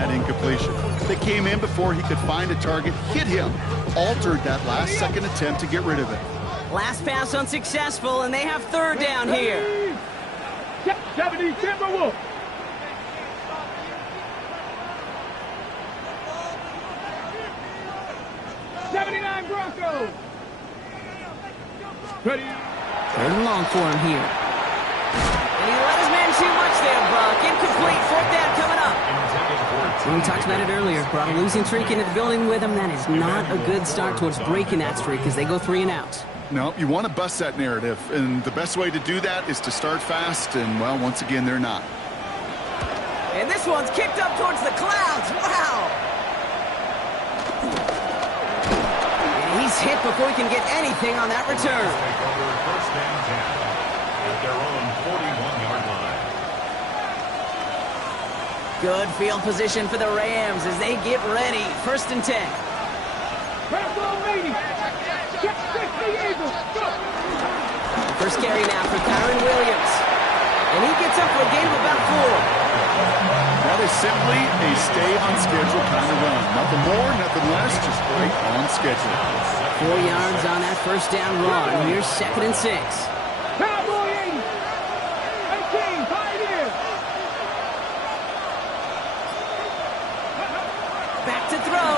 that incompletion. They came in before he could find a target, hit him, altered that last second attempt to get rid of it. Last pass unsuccessful, and they have third down here. 70 Timberwolves. Broncos. Ready. Third and long for him here. And he let his man too much there, Brock. Incomplete. Fourth down coming up. We talked about it earlier. Brought a losing streak into the building with him. That is not a good start towards breaking that streak as they go 3 and out. No, you want to bust that narrative, and the best way to do that is to start fast, and, well, once again, they're not. And this one's kicked up towards the clouds. Wow. He's hit before he can get anything on that return. First and 10 at their own 41-yard line. Good field position for the Rams as they get ready. First and 10. First carry now for Kyren Williams. And he gets up for a gain of about 4. That is simply a stay-on-schedule kind of run. Nothing more, nothing less, just right on schedule. 4 yards on that first down run. Here's 2nd and 6. Cowboy 80. 18, Pioneer. Back to throw.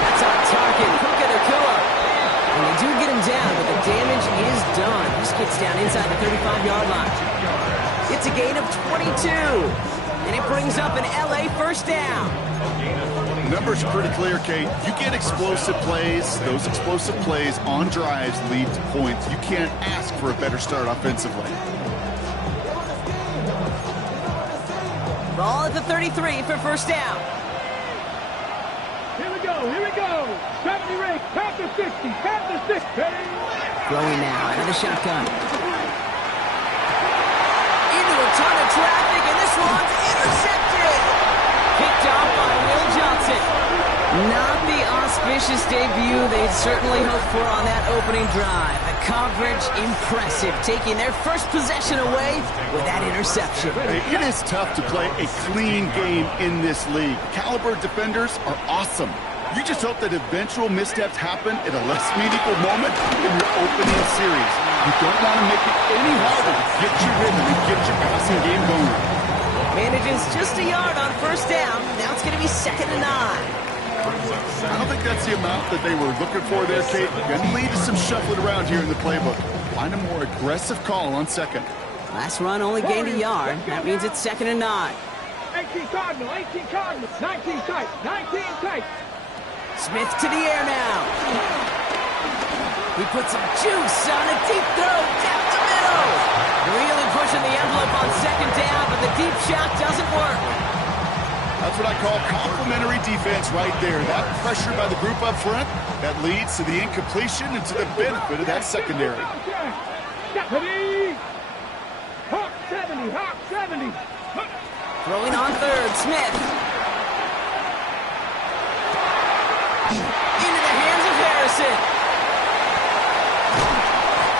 That's on target. Puka Nacua. And they do get him down, but the damage is done. This gets down inside the 35-yard line. It's a gain of 22. And it brings up an LA first down. Numbers are pretty clear, Kate. You get explosive plays. Those explosive plays on drives lead to points. You can't ask for a better start offensively. Ball at the 33 for first down. Here we go, here we go. 70 Rick, count the 60, count the 60. Throwing now out of the shotgun. Into a ton of traffic, and this one's intercepted. Picked off by Will Johnson. Not the auspicious debut they'd certainly hoped for on that opening drive. The coverage, impressive, taking their first possession away with that interception. It is tough to play a clean game in this league. Caliber defenders are awesome. You just hope that eventual missteps happen at a less meaningful moment in your opening series. You don't want to make it any harder to get your rhythm and get your passing game going. Manages just a yard on first down. Now it's going to be 2nd and 9. I don't think that's the amount that they were looking for there, Kate. Going to lead to some shuffling around here in the playbook. Find a more aggressive call on second. Last run only gained a yard. That means it's 2nd and 9. 18 Cardinal, 18 Cardinal, 19 tight, 19 tight. Smith to the air now. He puts some juice on a deep throw down the middle. Really pushing the envelope on second down, but the deep shot doesn't work. That's what I call complimentary defense right there. That pressure by the group up front, that leads to the incompletion and to the benefit of that secondary. Hawk 70, Hawk 70. Throwing on third, Smith. Into the hands of Harrison.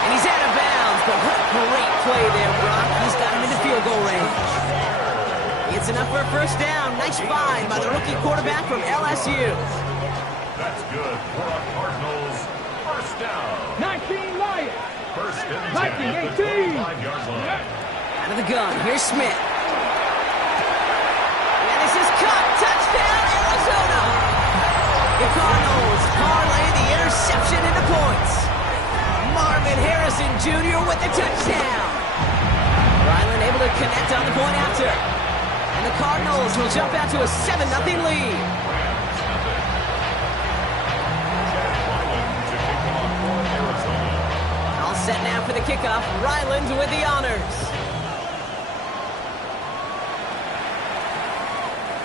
And he's out of bounds, but what a great play there, Brock. He's got him into field goal range. It's enough for a first down. Nice find by the rookie quarterback from LSU. That's good for our Cardinals. First down. 19 Lions. First and 10 19, at the 18. 25-yard line. Out of the gun, here's Smith. And this is cut. Touchdown, Arizona. The Cardinals parlay the interception into points. Marvin Harrison Jr. with the touchdown. Ryland able to connect on the point after. And the Cardinals will jump out to a 7-0 lead. All set now for the kickoff. Ryland with the honors.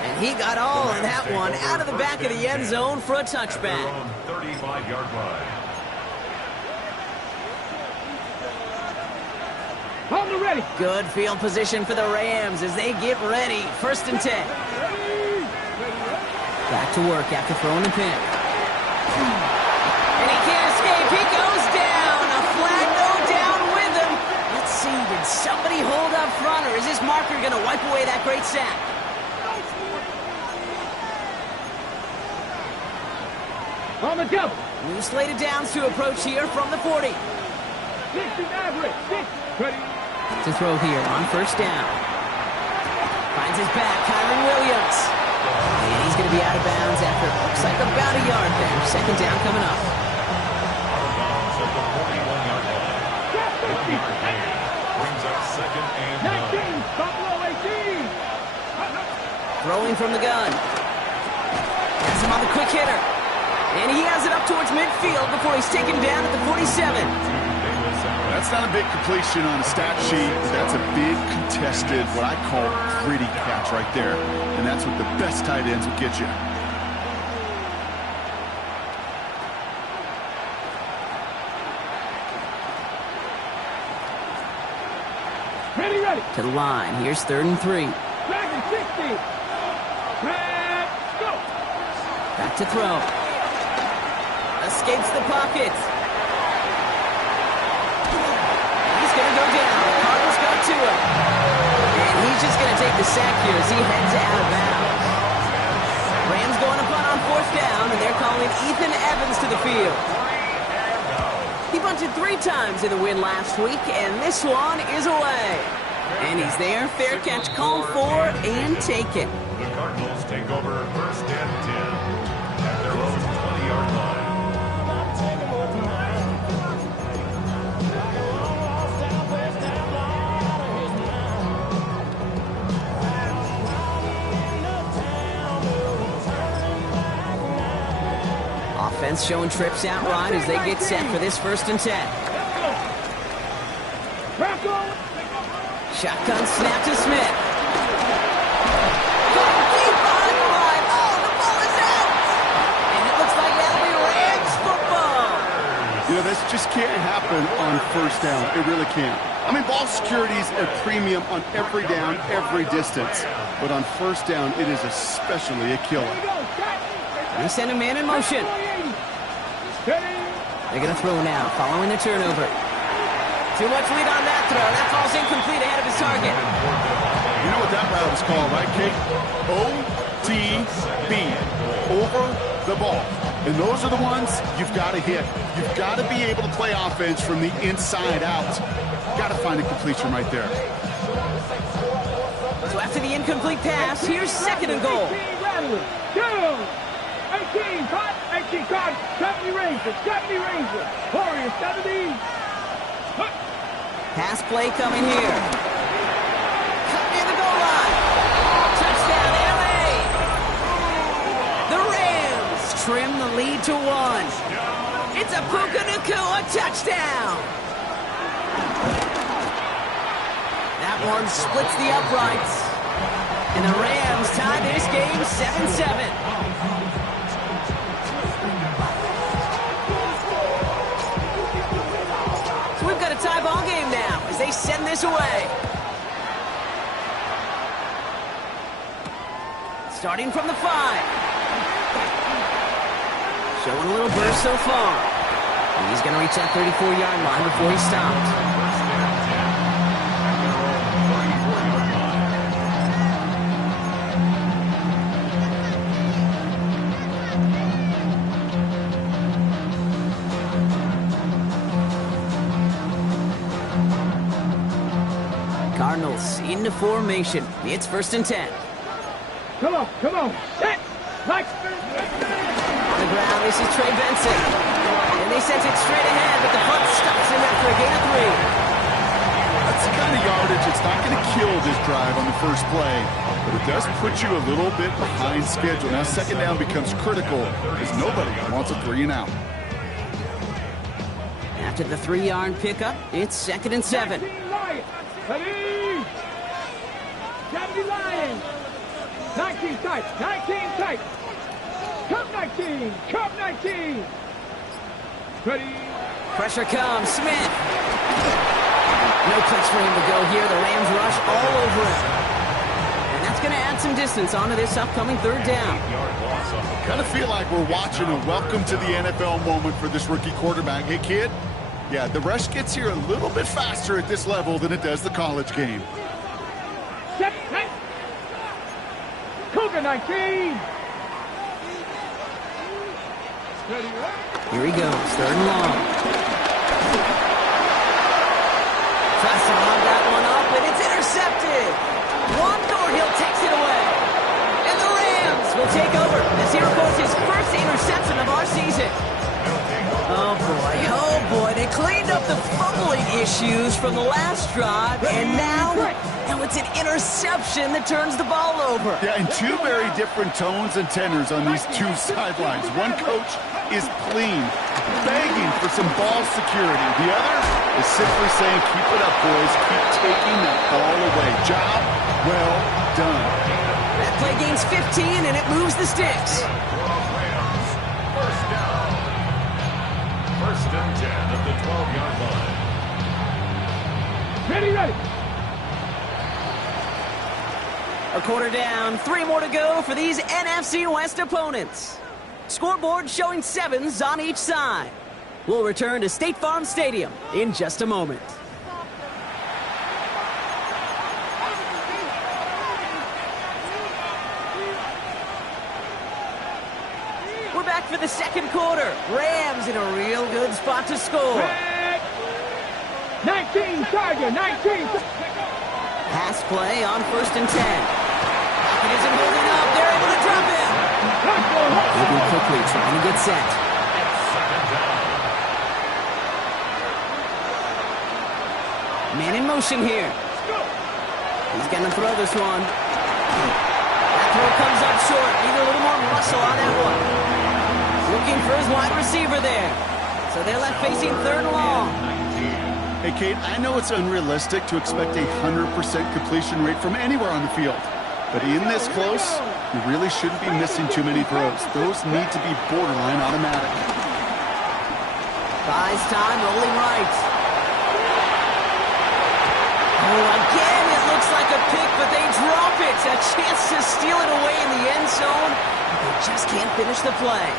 And he got all of that one out of the back of the end zone for a touchback. 35-yard line. On the ready. Good field position for the Rams as they get ready. First and 10. Back to work after throwing the pick. And he can't escape. He goes down. A flag go down with him. Let's see, did somebody hold up runner. Is this marker going to wipe away that great sack? On the double. New slated downs to approach here from the 40. 60 average. 6. Ready. To throw here on first down. Finds his back, Kyron Williams. And he's going to be out of bounds after it looks like about a yard there. Second down coming up. Brings up second and 19. Buffalo 18. Throwing from the gun. Has him on the quick hitter. And he has it up towards midfield before he's taken down at the 47. That's not a big completion on a stat sheet. That's a big contested, what I call gritty catch right there. And that's what the best tight ends will get you. Ready, ready. To the line. Here's 3rd and 3. Dragon 60. Grab. Go. Back to throw. Escapes the pocket. He's going to go down. The Cardinals got to him. And he's just going to take the sack here as he heads out of bounds. Rams going to punt on 4th down, and they're calling Ethan Evans to the field. He bunted 3 times in the win last week, and this one is away. And he's there. Fair catch called for and taken. the Cardinals take over first and 10 at their own 20-yard line. Offense showing trips out wide as they get set for this 1st and 10. Shotgun snap to Smith. Going deep behind the line. Oh, the ball is out. And it looks like that'll be Rams football. You know, this just can't happen on 1st down. It really can't. I mean, ball security's a premium on every down, every distance. But on 1st down, it is especially a killer. They send a man in motion. They're going to throw now, following the turnover. Too much lead on that throw. That falls incomplete ahead of his target. You know what that route is called, right, Kate? OTB. Over the ball. And those are the ones you've got to hit. You've got to be able to play offense from the inside out. Got to find a completion right there. So after the incomplete pass, here's 2nd and goal. 18, cut, 18, cut, 70 Rangers, Warriors, 70. Pass play coming here. Cut near the goal line. Touchdown, LA. The Rams trim the lead to 1. It's a Puka Nacua touchdown. That one splits the uprights. And the Rams tie this game 7-7. We've got a tie ball game now as they send this away. Starting from the 5. Showing a little burst so far. And he's going to reach that 34-yard line before he stops. Cardinals into formation. It's 1st and 10. Come on. Set. Like. On the ground, this is Trey Benson. And they sent it straight ahead, but the punt stops him after a gain of 3. That's the kind of yardage. It's not going to kill this drive on the first play, but it does put you a little bit behind schedule. Now 2nd down becomes critical because nobody wants a 3 and out. After the 3-yard pickup, it's 2nd and 7. 19 Lions. Ready. 70 Lions. 19 tight. Cup 19. Ready. Pressure comes. Smith. No place for him to go here. The Rams rush all over him. And that's going to add some distance onto this upcoming 3rd down. Kind of feel like we're watching a welcome to the NFL moment for this rookie quarterback. Hey, kid. Yeah, the rush gets here a little bit faster at this level than it does the college game. down 19. Here he goes, third and long. Tries to run that one up, and it's intercepted. Juan Thornhill takes it away. And the Rams will take over as he records his first interception of our season. Oh boy, they cleaned up the fumbling issues from the last drive, and now it's an interception that turns the ball over. Yeah, and two very different tones and tenors on these two sidelines. One coach is clean, begging for some ball security. The other is simply saying, keep it up, boys, keep taking that ball away. Job well done. That play gains 15, and it moves the sticks. First down. First and 10 at the 12-yard line. Ready. A quarter down, 3 more to go for these NFC West opponents. Scoreboard showing 7s on each side. We'll return to State Farm Stadium in just a moment. We're back for the second quarter. Rams in a real good spot to score. 19, Tiger, 19. Pass play on first and 10. Pocket isn't holding up. They're able to drop him. Moving quickly, trying to get set. Man in motion here. He's going to throw this one. That throw comes up short. Need a little more muscle on that one. Looking for his wide receiver there. So they're left facing third and long. Hey, Kate, I know it's unrealistic to expect a 100% completion rate from anywhere on the field. But in this close, you really shouldn't be missing too many throws. Those need to be borderline automatic. Buys time, rolling right. Oh, again, it looks like a pick, but they drop it. A chance to steal it away in the end zone. They just can't finish the play.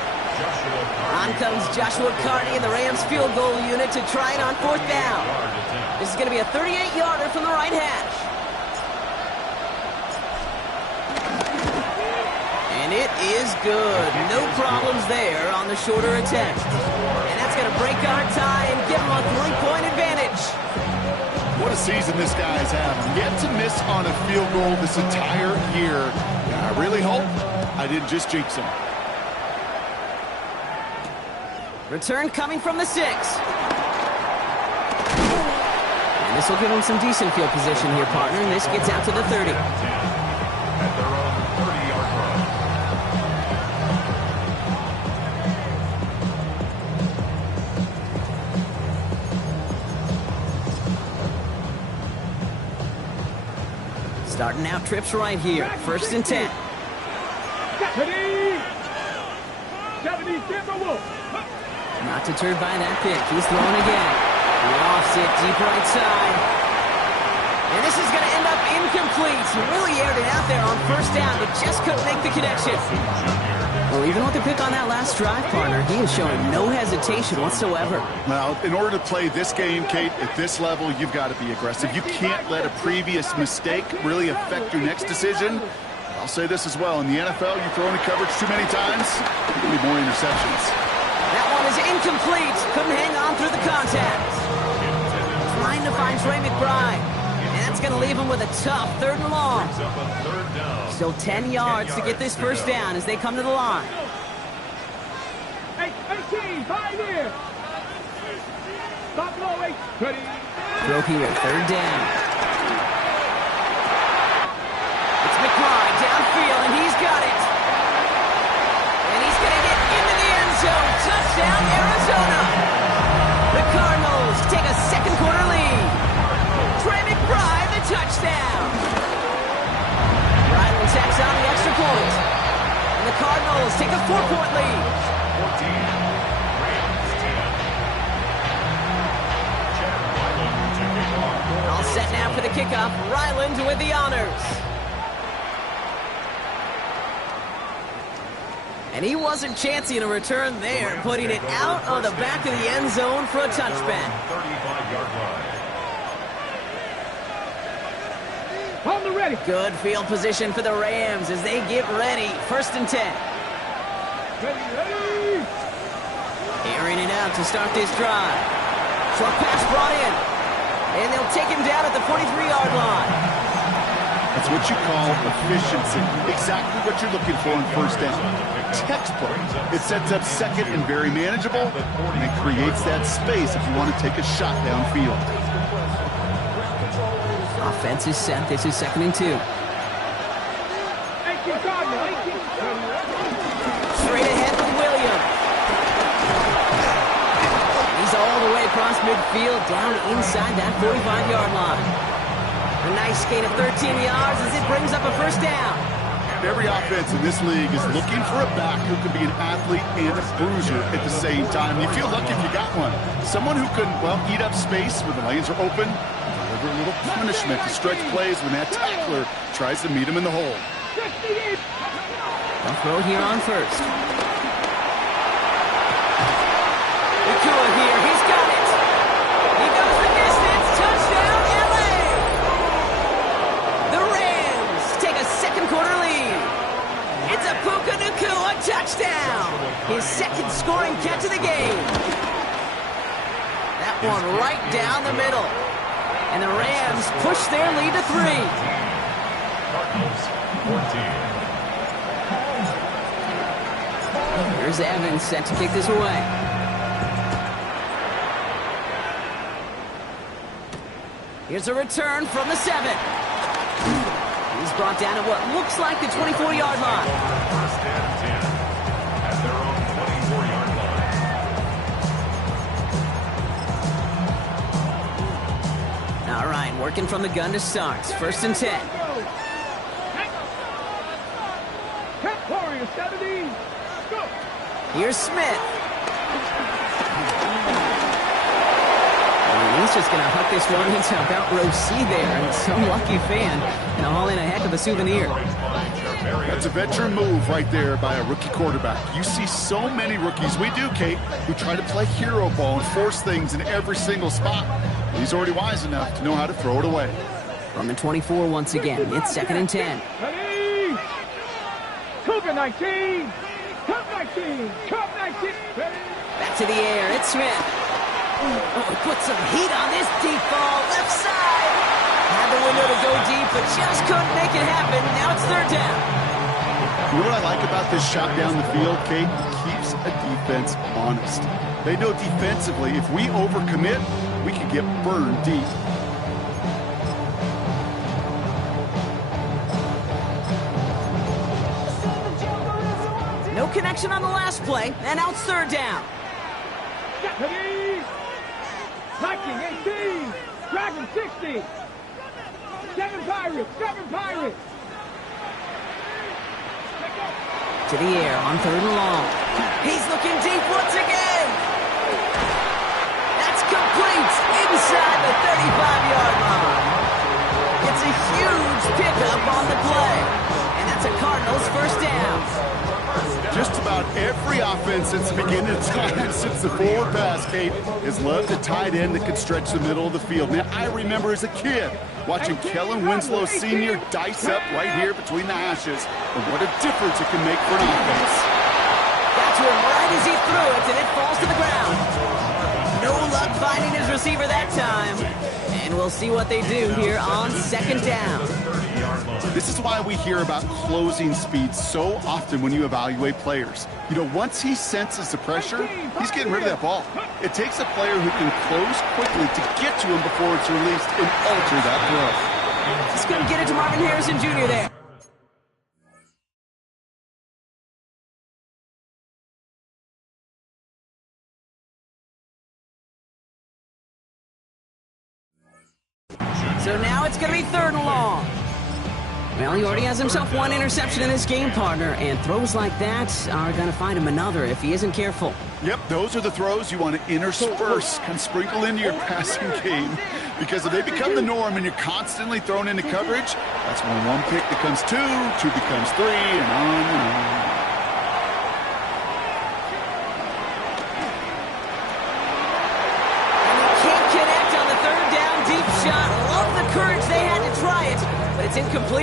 On comes Joshua Carney and the Rams field goal unit to try it on fourth down. This is going to be a 38-yarder from the right hash. And it is good. No problems there on the shorter attempt. And that's going to break our tie and give them a 3-point advantage. What a season this guy's having. Yet to miss on a field goal this entire year. I really hope I didn't just jinx him. Return coming from the 6. And this will give them some decent field position here, partner. And this gets out to the 30. At their own 30-yard line. Starting out trips right here. First and 10. 70 Timberwolves. Not deterred by that pick. He's throwing again. He offs it deep right side. And this is going to end up incomplete. He really aired it out there on first down, but just couldn't make the connection. Well, even with the pick on that last drive, partner, he is showing no hesitation whatsoever. Now, in order to play this game, Kate, at this level, you've got to be aggressive. You can't let a previous mistake really affect your next decision. I'll say this as well. In the NFL, you throw into coverage too many times, you'll need more interceptions. That one is incomplete. Couldn't hang on through the contact. Trying to find Trey McBride. And that's going to leave him with a tough third and long. Still 10 yards to get this first down as they come to the line. 18, 5 here. Stop low, 8. Ready. Throw here, third down. It's McBride downfield, and he's got it. And he's going to get into the end zone. Touchdown, Arizona. The Cardinals take a second quarter lead. Trey McBride, the touchdown. Ryland tacks on the extra point. And the Cardinals take a 4-point lead. 14. Rams 10. All set now for the kickoff. Ryland with the honors. And he wasn't chancing a return there, putting it out of the back of the end zone for a touchback. 35-yard line. On the ready. Good field position for the Rams as they get ready. 1st and 10. Ready. Airing it out to start this drive. Short pass brought in. And they'll take him down at the 43-yard line. That's what you call efficiency. Exactly what you're looking for in 1st down. Textbook. It sets up 2nd and very manageable, and it creates that space if you want to take a shot downfield. Offense is set. This is 2nd and 2. Straight ahead with Williams. He's all the way across midfield, down inside that 45-yard line. A nice gain of 13 yards as it brings up a 1st down. Every offense in this league is looking for a back who can be an athlete and a bruiser at the same time. You feel lucky if you got one. Someone who can, well, eat up space when the lanes are open, deliver a little punishment to stretch plays when that tackler tries to meet him in the hole. They'll throw here on 1st. Nakua here. He's got it. He goes the distance. Touchdown, LA. The Rams take a 2nd quarter lead. It's a Puka Nakua touchdown. His 2nd scoring catch of the game. That one right down the middle. And the Rams push their lead to 3. Cardinals 14. Here's Evans set to kick this away. Here's a return from the 7. He's brought down at what looks like the 24-yard line. 1st and 10 at their own 24-yard line. All right, working from the gun to start. 1st and 10. Warriors 70. Go. Here's Smith. And he's just going to huck this one into about row C there. And some lucky fan going to haul in a heck of a souvenir. That's a veteran move right there by a rookie quarterback. You see so many rookies, we do, Kate, who try to play hero ball and force things in every single spot. He's already wise enough to know how to throw it away. From the 24 once again, it's 2nd and 10. Ready. Cougar 19. Cup 19. Cup 19. Ready. Back to the air, it's Smith. Oh, he put some heat on this deep ball, left side. Had the window to go deep, but just couldn't make it happen. Now it's 3rd down. You know what I like about this shot down the field, Kate? It keeps a defense honest. They know defensively, if we overcommit, we can get burned deep. No connection on the last play, and now it's 3rd down. Ready. Viking 18. Dragon 60. 7 Pirates. 7 Pirates. To the air on 3rd and long. He's looking deep once again. That's complete inside the 35-yard line. It's a huge pickup on the play. And that's a Cardinals 1st down. Just about every offense since the beginning of time, since the forward pass, Kate, has loved a tight end that could stretch the middle of the field. Now, I remember as a kid watching Kellen Winslow Sr. dice up right here between the hashes, and what a difference it can make for an offense. Got to him right as he threw it, and it falls to the ground. No luck finding his receiver that time. And we'll see what they do here on 2nd down. This is why we hear about closing speed so often when you evaluate players. You know, once he senses the pressure, he's getting rid of that ball. It takes a player who can close quickly to get to him before it's released and alter that throw. He's going to get it to Marvin Harrison Jr. there. So now it's going to be 3rd and long. Well, he already has himself one interception in this game, partner, and throws like that are going to find him another if he isn't careful. Yep, those are the throws you want to intersperse and sprinkle into your passing game, because if they become the norm and you're constantly thrown into coverage, that's when one pick becomes 2, 2 becomes 3, and on and on. And he can't connect on the 3rd down deep shot. Love the courage they had to try it, but it's incomplete.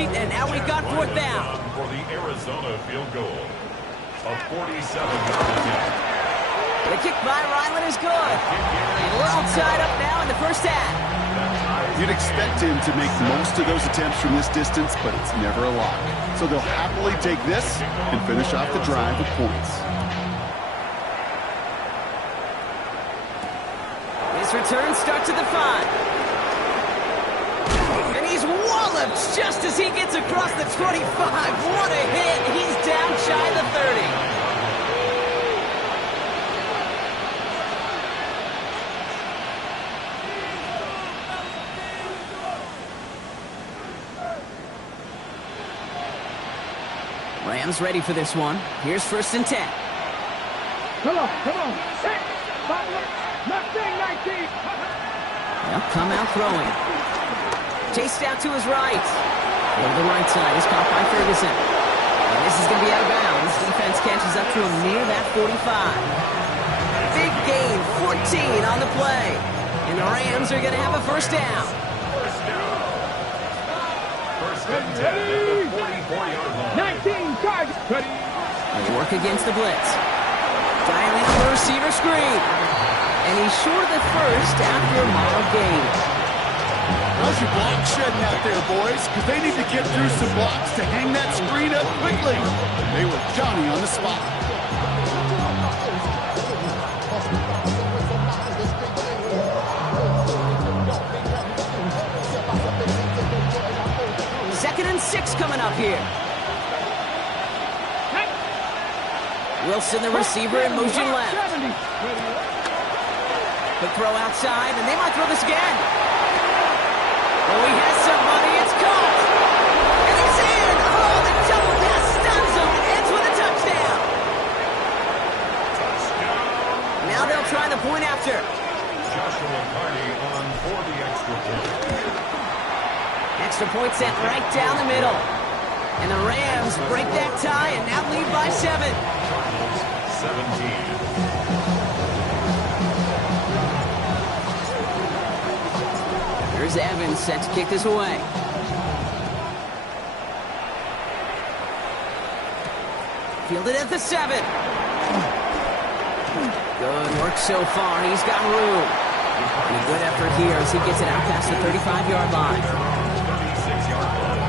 A 47-yard attempt. The kick by Ryland is good. And we're all tied up now in the first half. You'd expect him to make most of those attempts from this distance, but it's never a lock. So they'll happily take this and finish off the drive with points. His return starts at the 5. And he's walloped just as he gets across the 25. What a hit. He's down shy of the 30. Rams ready for this one. Here's 1st and 10. Come on. Hey, nothing, 19. They'll come out throwing. Chased out to his right. Over the right side is caught by Ferguson. And this is going to be out of bounds. Defense catches up to him near that 45. Big gain, 14 on the play. And the Rams are going to have a 1st down. 1st and 10 at the 44-yard line. 19 targets. They work against the blitz. Dialing for a receiver screen. And he's short of the 1st after a mild gain. How's your block shedding out there, boys? Because they need to get through some blocks to hang that screen up quickly. They were Johnny on the spot. Second and 6 coming up here. Wilson, the receiver, in motion left. Quick throw outside, and they might throw this again. Oh, he has somebody. It's caught. And he's in. Oh, the double pass stuns him and ends with a touchdown. Now they'll try the point after. Joshua Carney on for the extra point. Extra point set right down the middle. And the Rams break that tie and now lead by 7. Cardinals 17. Here's Evans set to kick this away. Fielded at the 7. Good work so far. He's got room. And a good effort here as he gets it out past the 35-yard line. 36-yard line.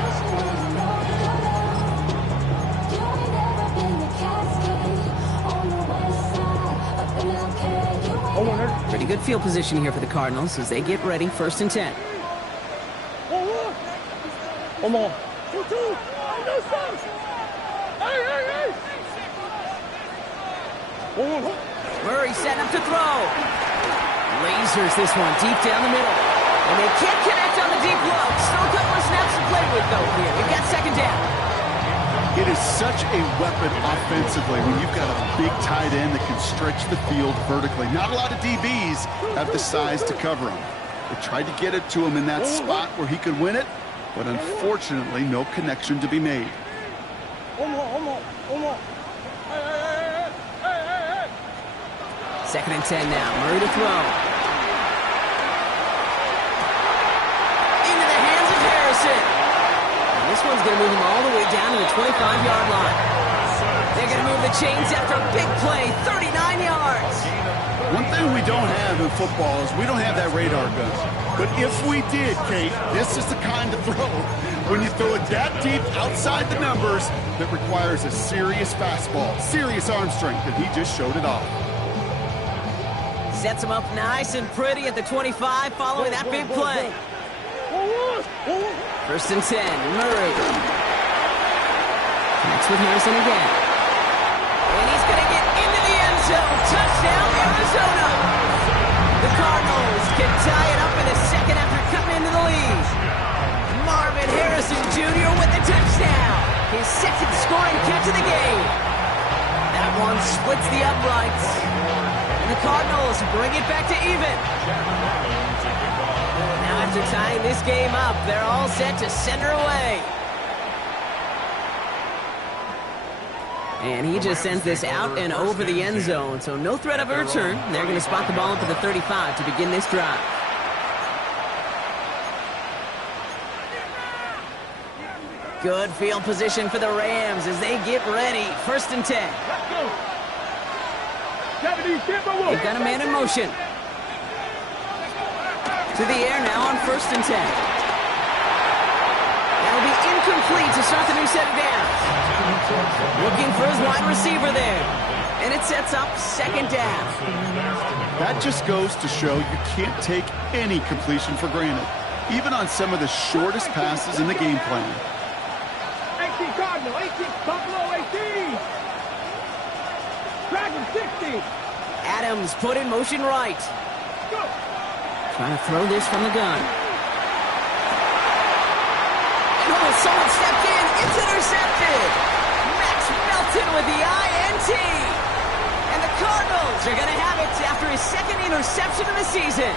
Pretty good field position here for the Cardinals as they get ready. 1st and 10. Murray setting up to throw. Lasers this one deep down the middle. And they can't connect on the deep look. Still a couple of snaps to play with, though, here. They've got 2nd down. It is such a weapon offensively when you've got a big tight end that can stretch the field vertically. Not a lot of DBs have the size to cover him. They tried to get it to him in that spot where he could win it, but unfortunately, no connection to be made. 2nd and 10 now. Murray to throw. Into the hands of Harrison. And this one's going to move him all the way down to the 25-yard line. They're going to move the chains after a big play. 39 yards. One thing we don't have in football is we don't have that radar gun. But if we did, Kate, this is the kind of throw when you throw it that deep outside the numbers that requires a serious fastball, serious arm strength, and he just showed it off. Sets him up nice and pretty at the 25 following that big play. 1st and 10, Murray. Connects with Harrison again. And he's going to get into the end zone. Touchdown, Arizona. The Cardinals can tie it up in a second after coming into the lead. Marvin Harrison Jr. with the touchdown. His 2nd scoring catch of the game. That one splits the uprights. And the Cardinals bring it back to even. Now after tying this game up, they're all set to send her away. And he just sends this out and over the end zone, so no threat of a return. They're going to spot the ball up at the 35 to begin this drive. Good field position for the Rams as they get ready. 1st and 10. Let's go. 70, tempo. They've got a man in motion. To the air now on 1st and 10. That'll be incomplete to start the new set of downs. Looking for his wide receiver there. And it sets up 2nd down. That just goes to show you can't take any completion for granted, even on some of the shortest passes in the game plan. 18 Cardinal, 18 Buffalo, 18. Dragon, 60. Adams put in motion right. Go. Trying to throw this from the gun. Oh, someone stepped in. It's intercepted. Max Melton with the INT. And the Cardinals are going to have it after his 2nd interception of the season.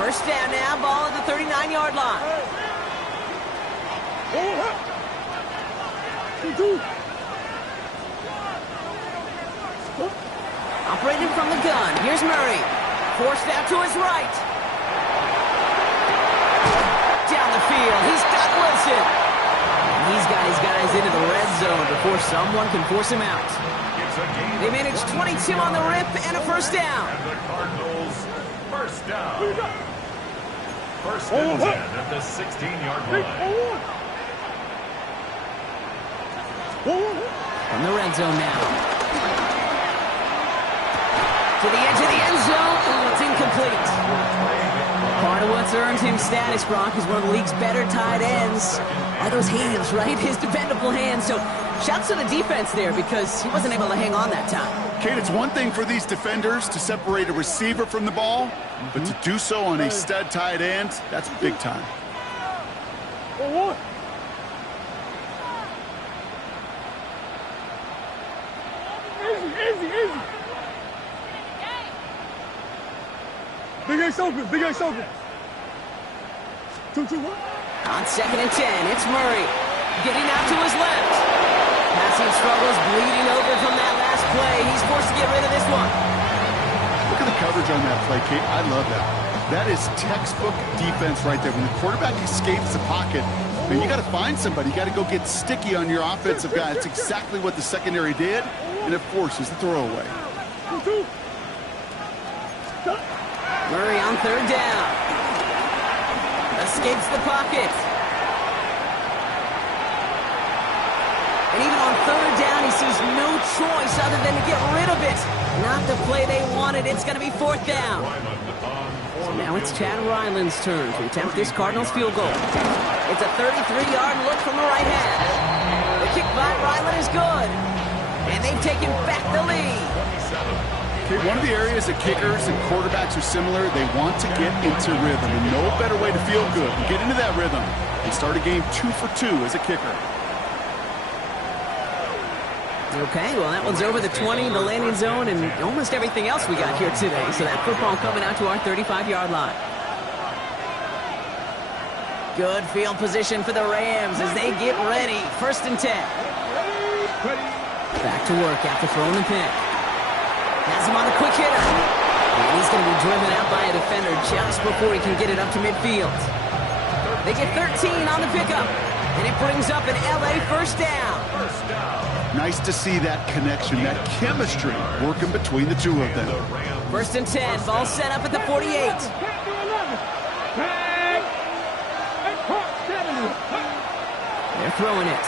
First down now, ball at the 39-yard line. Operating from the gun. Here's Murray. Forced out to his right. Down the field. He's got Wilson. And he's got his guys into the red zone before someone can force him out. They managed 22 on the rip and a 1st down. And the Cardinals, 1st down. 1st and 10 at the 16-yard line. From the red zone now. To the edge of the end zone. Oh, it's incomplete. Part of what's earned him status, Brock, is one of the league's better tight ends. Are those hands, right? His dependable hands. So shouts to the defense there because he wasn't able to hang on that time. Kate, it's one thing for these defenders to separate a receiver from the ball, but to do so on a stud tight end, that's big time. Easy. Big Ace open, Big Ace open. 2-1. On 2nd and 10, it's Murray. Getting out to his left. Passing struggles, bleeding over from that last play. He's forced to get rid of this one. Look at the coverage on that play, Kate. I love that. That is textbook defense right there. When the quarterback escapes the pocket, man, you got to find somebody. You got to go get sticky on your offensive guy. It's exactly what the secondary did, and it forces the throwaway. Murray on 3rd down. Escapes the pocket. And even on 3rd down, he sees no choice other than to get rid of it. Not the play they wanted. It's going to be 4th down. So now it's Chad Ryland's turn to attempt this Cardinals field goal. It's a 33-yard look from the right hand. The kick by Ryland is good. And they've taken back the lead. Okay, one of the areas that kickers and quarterbacks are similar, they want to get into rhythm. And no better way to feel good than get into that rhythm and start a game 2 for 2 as a kicker. Okay, well, that one's over the 20, the landing zone, and almost everything else we got here today. So that football coming out to our 35-yard line. Good field position for the Rams as they get ready. 1st and 10. Back to work after throwing the pick. Has him on the quick hitter. And he's going to be driven out by a defender just before he can get it up to midfield. They get 13 on the pickup. And it brings up an LA 1st down. Nice to see that connection, that chemistry working between the two of them. 1st and 10. Ball set up at the 48. They're throwing it.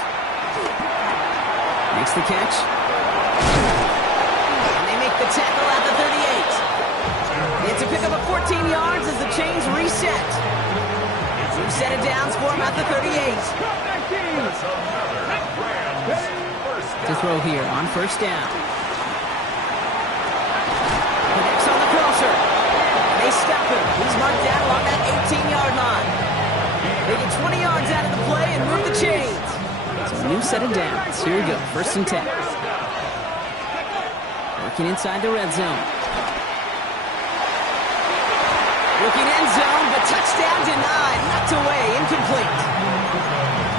Makes the catch. And they make the tackle at the 38. It's a pickup of 14 yards as the chains reset. Two set of downs for him at the 38. To throw here on 1st down. Connects on the crosser. They stop him. He's marked down along that 18-yard line. They get 20 yards out of the play and move the chains. So a new set of downs. Here we go. 1st and 10. Working inside the red zone. Looking end zone, but touchdown denied. Knocked away. Incomplete.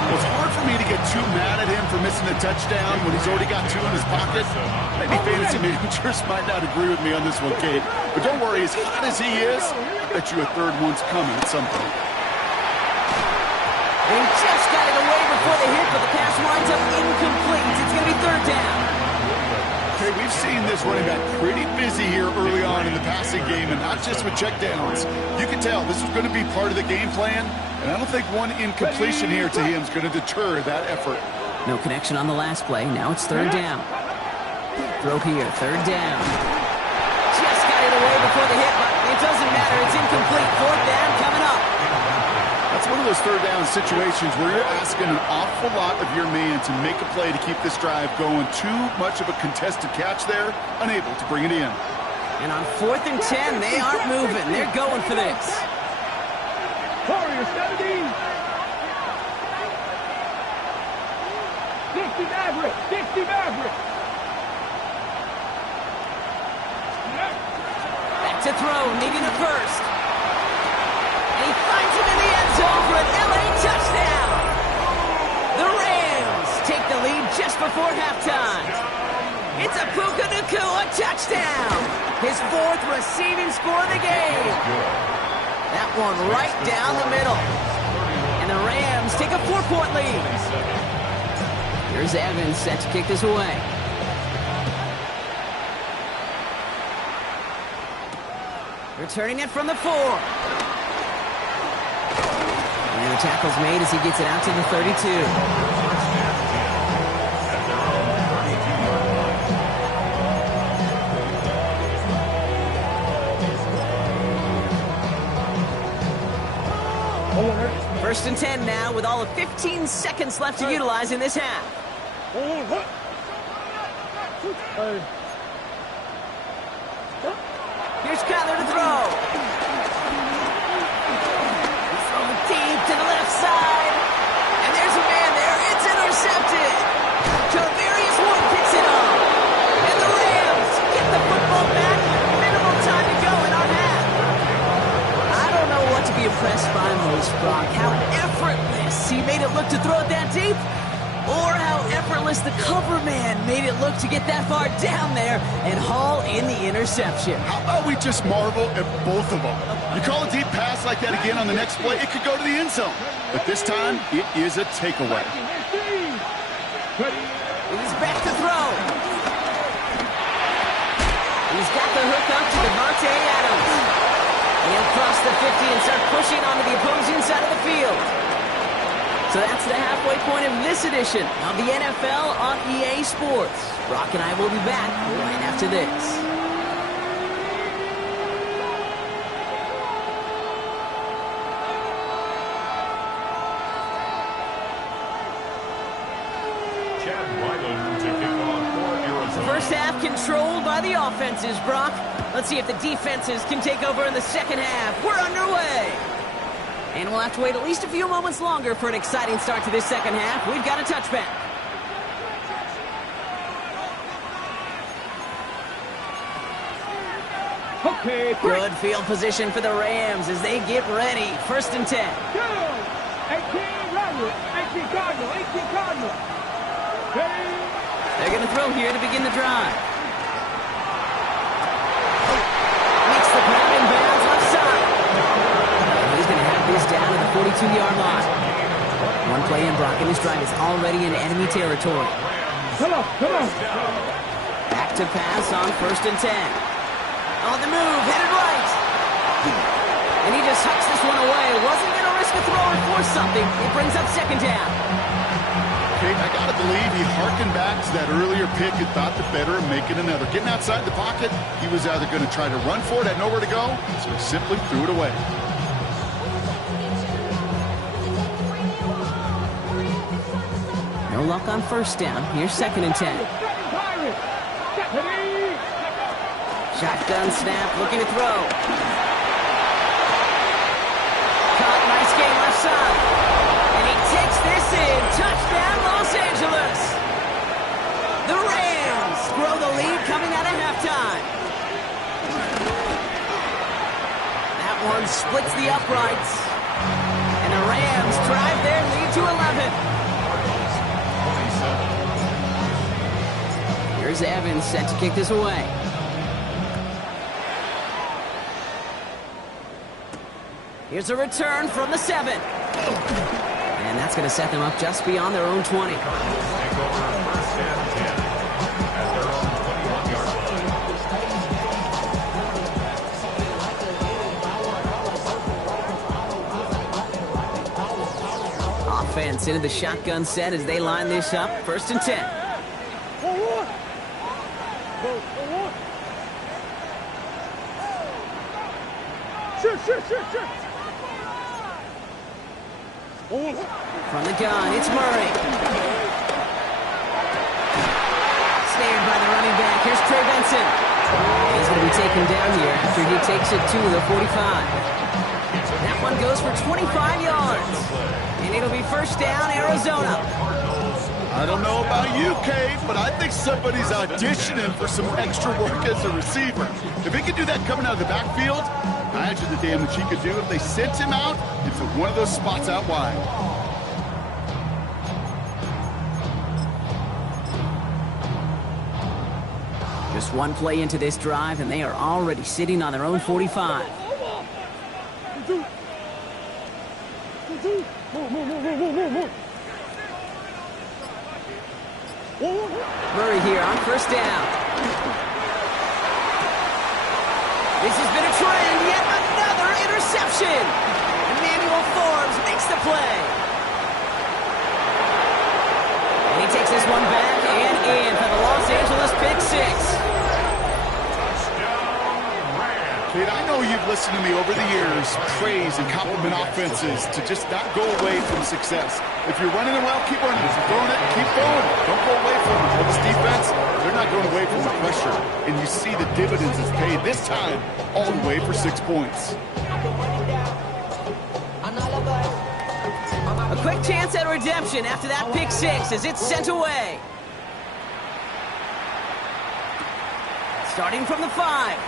Well, it's hard for me to get too mad at him for missing a touchdown when he's already got 2 in his pocket. Maybe fantasy managers might not agree with me on this one, Kate. But don't worry, as hot as he is, Bet you a third one's coming at some point. They just got it away before the hit, but the pass winds up incomplete. It's going to be third down. Okay, we've seen this running back pretty busy here early on in the passing game, and not just with checkdowns. You can tell this is going to be part of the game plan, and I don't think one incompletion here to him is going to deter that effort. No connection on the last play. Now it's third down. Throw here, third down. Just got it away before the hit, but it doesn't matter. It's incomplete. Fourth down coming up. That's one of those third down situations where you're asking an awful lot of your man to make a play to keep this drive going. Too much of a contested catch there, unable to bring it in. And on 4th and 10, they aren't moving. They're going for this. Warriors 70. 60 Maverick. 60 Maverick. Back to throw, needing a first. And he finds him in the end zone for an LA touchdown. The Rams take the lead just before halftime. It's a Puka Nacua touchdown. His 4th receiving score of the game. That one right down the middle. And the Rams take a 4-point lead. Here's Evans set to kick this away. Returning it from the 4. And the tackle's made as he gets it out to the 32. First and 10 now with all of 15 seconds left to utilize in this half. Here's Kyler to throw. Throw deep to the left side. And there's a man there. It's intercepted. Tarvarius Ward picks it up. And the Rams get the football back with minimal time to go in our half. I don't know what to be impressed by most, Brock. How effortless he made it look to throw it that deep, or how effortless the cover man made it look to get that far down there and haul in the interception. How about we just marvel at both of them? You call a deep pass like that again on the next play, it could go to the end zone. But this time, it is a takeaway. He's back to throw. He's got the hook up to Devontae Adams. He'll cross the 50 and start pushing onto the opposing side of the field. So that's the halfway point of this edition of the NFL on EA Sports. Brock and I will be back right after this. Chad Ryland to kick off for Arizona. First half controlled by the offenses, Brock. Let's see if the defenses can take over in the second half. We're underway. And we'll have to wait at least a few moments longer for an exciting start to this second half. We've got a touchback. Okay, Good field position for the Rams as they get ready. First and 10. 18 Rebel, 18 Cardinal, 18 Cardinal. They're going to throw here to begin the drive. Makes the grab in bounds left side. And he's going to have this down at the 42-yard line. One play in, Brock, and this drive is already in enemy territory. Come on, come on. Back to pass on first and 10. On the move, headed right. And he just hucks this one away. Wasn't going to risk a throw or force something. It brings up second down. Okay, I got to believe he harkened back to that earlier pick and thought the better of making another. Getting outside the pocket, he was either going to try to run for it, had nowhere to go, so he simply threw it away. No luck on first down. Here's second and 10. Shotgun snap, looking to throw. Caught, nice game left side. And he takes this in. Touchdown, Los Angeles. The Rams grow the lead coming out of halftime. That one splits the uprights. And the Rams drive their lead to 11. Here's Evans set to kick this away. Here's a return from the 7. And that's going to set them up just beyond their own 20. Take over first and 10 at their own 21-yard line. Offense into the shotgun set as they line this up. First and 10. From the gun, it's Murray. Snared by the running back. Here's Trey Benson. He's going to be taken down here after he takes it to the 45. That one goes for 25 yards. And it'll be first down, Arizona. I don't know about you, Cade, but I think somebody's auditioning for some extra work as a receiver. If he could do that coming out of the backfield, imagine the damage he could do if they sent him out into one of those spots out wide. Just one play into this drive, and they are already sitting on their own 45. Murray here on first down. This has been a trend, yet another interception. Emmanuel Forbes makes the play. And he takes this one back and in for the Los Angeles pick 6. Kid, I know you've listened to me over the years praise and compliment offenses to just not go away from success. If you're running it well, keep running. If you're throwing it, keep throwing. Don't go away from it. With this defense, they're not going away from the pressure. And you see the dividends it's paid this time all the way for 6 points. A quick chance at redemption after that pick 6 as it's sent away. Starting from the 5.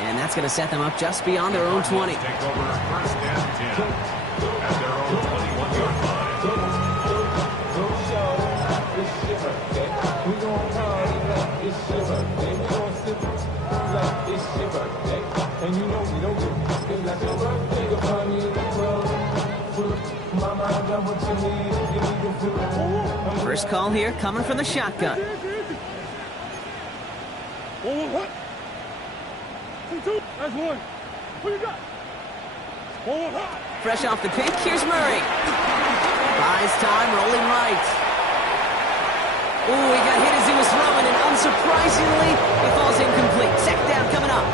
And that's going to set them up just beyond their own 20. Take over first and 10 at their own 21-yard line. First call here coming from the shotgun. That's one. Who you got? Fresh off the pick, here's Murray. Buys time, rolling right. Ooh, he got hit as he was throwing, and unsurprisingly, he falls incomplete. Second down coming up.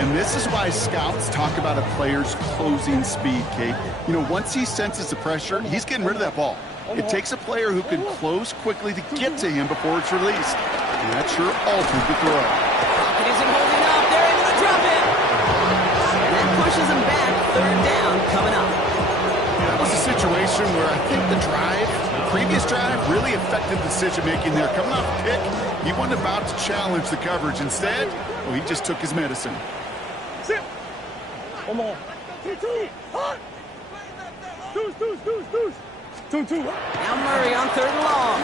And this is why scouts talk about a player's closing speed, Kate. You know, once he senses the pressure, he's getting rid of that ball. It takes a player who can close quickly to get to him before it's released. And that sure altered the throw. It isn't holding up. They're able to drop him. And that pushes him back. Third down coming up. That was a situation where I think the previous drive, really affected the decision-making there. Coming off the pick, he wasn't about to challenge the coverage. Instead, well, he just took his medicine. Sit. Come on. 2-2. Hot. Deuce. 2-2. Now Murray on third and long.